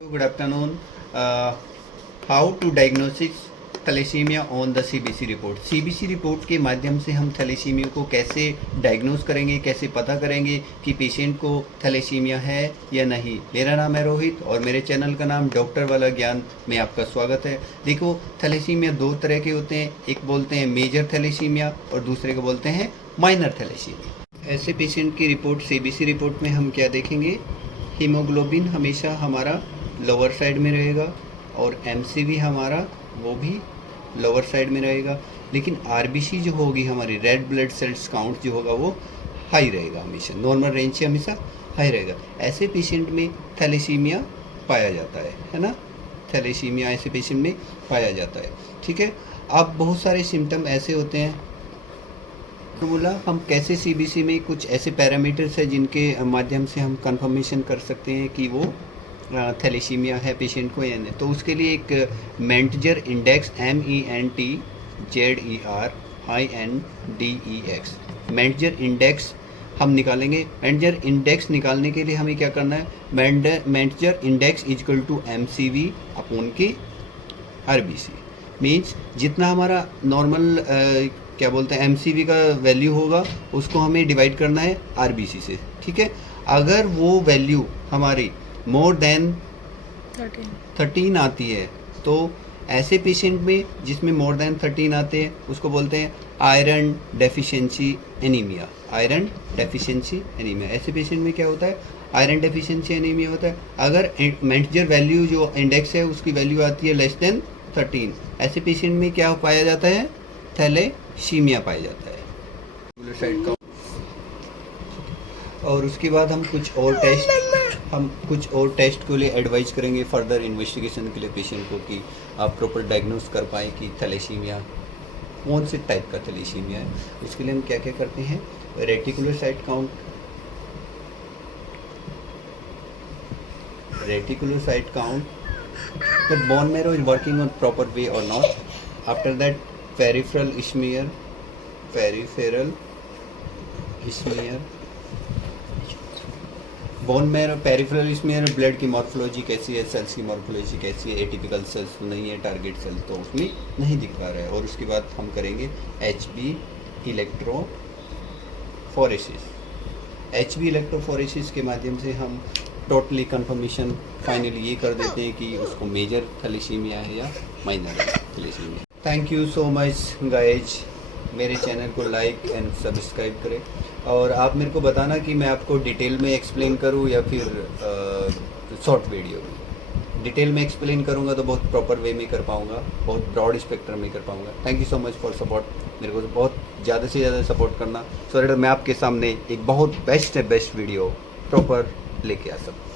Good afternoon. How to diagnosis thalassemia on the CBC report. CBC report के माध्यम से हम थैलेसीमिया को कैसे डायग्नोस करेंगे, कैसे पता करेंगे कि पेशेंट को थैलेसीमिया है या नहीं। मेरा नाम है रोहित और मेरे चैनल का नाम डॉक्टर वाला ज्ञान में आपका स्वागत है। देखो, थैलेसीमिया दो तरह के होते हैं, एक बोलते हैं मेजर थैलेसीमिया और दूसरे को बोलते हैं माइनर थैलेसीमिया। ऐसे पेशेंट की रिपोर्ट सीबीसी रिपोर्ट में हम क्या देखेंगे, हीमोग्लोबिन हमेशा हमारा लोअर साइड में रहेगा और एमसीवी हमारा वो भी लोअर साइड में रहेगा, लेकिन आरबीसी जो होगी हमारी रेड ब्लड सेल्स काउंट जो होगा वो हाई रहेगा, हमेशा नॉर्मल रेंज से हमेशा हाई रहेगा। ऐसे पेशेंट में थैलेसीमिया पाया जाता है ना, थैलेसीमिया ऐसे पेशेंट में पाया जाता है। ठीक है, अब बहुत सारे सिम्टम ऐसे होते हैं। तो बोला हम कैसे सीबीसी में कुछ ऐसे पैरामीटर्स है जिनके माध्यम से हम कंफर्मेशन कर सकते हैं कि वो थैलेसीमिया है पेशेंट को या नहीं। तो उसके लिए एक मेंटजर इंडेक्स MENTGER मेंटजर इंडेक्स हम निकालेंगे। मेंटजर इंडेक्स निकालने के लिए हमें क्या करना है, Mentzer index equal to MCV upon के RBC। मीन्स जितना हमारा नॉर्मल क्या बोलते हैं MCV का वैल्यू होगा उसको हमें डिवाइड करना है RBC से। ठीक है, अगर वो वैल्यू हमारी मोर देन 13 आती है तो ऐसे पेशेंट में जिसमें मोर देन 13 आते हैं उसको बोलते हैं iron deficiency anaemia. Iron deficiency anaemia, ऐसे पेशेंट में क्या होता है, आयरन डेफिशिएंसी एनीमिया होता है। अगर मेंटजर वैल्यू जो इंडेक्स है उसकी वैल्यू आती है लेस देन 13, ऐसे पेशेंट में क्या पाया जाता है, थैलेसीमिया पाया जाता है। और उसके बाद हम कुछ और टेस्ट के लिए एडवाइस करेंगे फर्दर इन्वेस्टिगेशन के लिए पेशेंट को, कि आप प्रॉपर डायग्नोस कर पाएँ कि थैलेसीमिया कौन से टाइप का थैलेसीमिया है। इसके लिए हम क्या क्या करते हैं, reticulocyte count, the bone marrow is working on proper way or not. After that, peripheral smear, bone marrow peripheral smear, blood की मॉर्फोलॉजी कैसी है, सेल्स की मॉर्फोलॉजी कैसी है, एटिपिकल सेल्स तो नहीं है, टारगेट सेल तो उसमें नहीं दिख पा रहा है। और उसके बाद हम करेंगे HB इलेक्ट्रोफोरेसिस के माध्यम से हम टोटली कंफर्मेशन फाइनली ये कर देते हैं कि उसको मेजर थैलेसीमिया है या minor thalassemia. Thank you so much guys, मेरे चैनल को लाइक एंड सब्सक्राइब करें। और आप मेरे को बताना कि मैं आपको डिटेल में एक्सप्लेन करूं या फिर शॉर्ट वीडियो में। डिटेल में एक्सप्लेन करूंगा तो बहुत प्रॉपर वे में कर पाऊंगा, बहुत ब्रॉड स्पेक्ट्रम में कर पाऊंगा। Thank you so much for support. मेरे को बहुत ज़्यादा से ज़्यादा सपोर्ट करना, सो दैट मैं आपके सामने एक बहुत बेस्ट वीडियो प्रॉपर लेके आ सकूँ।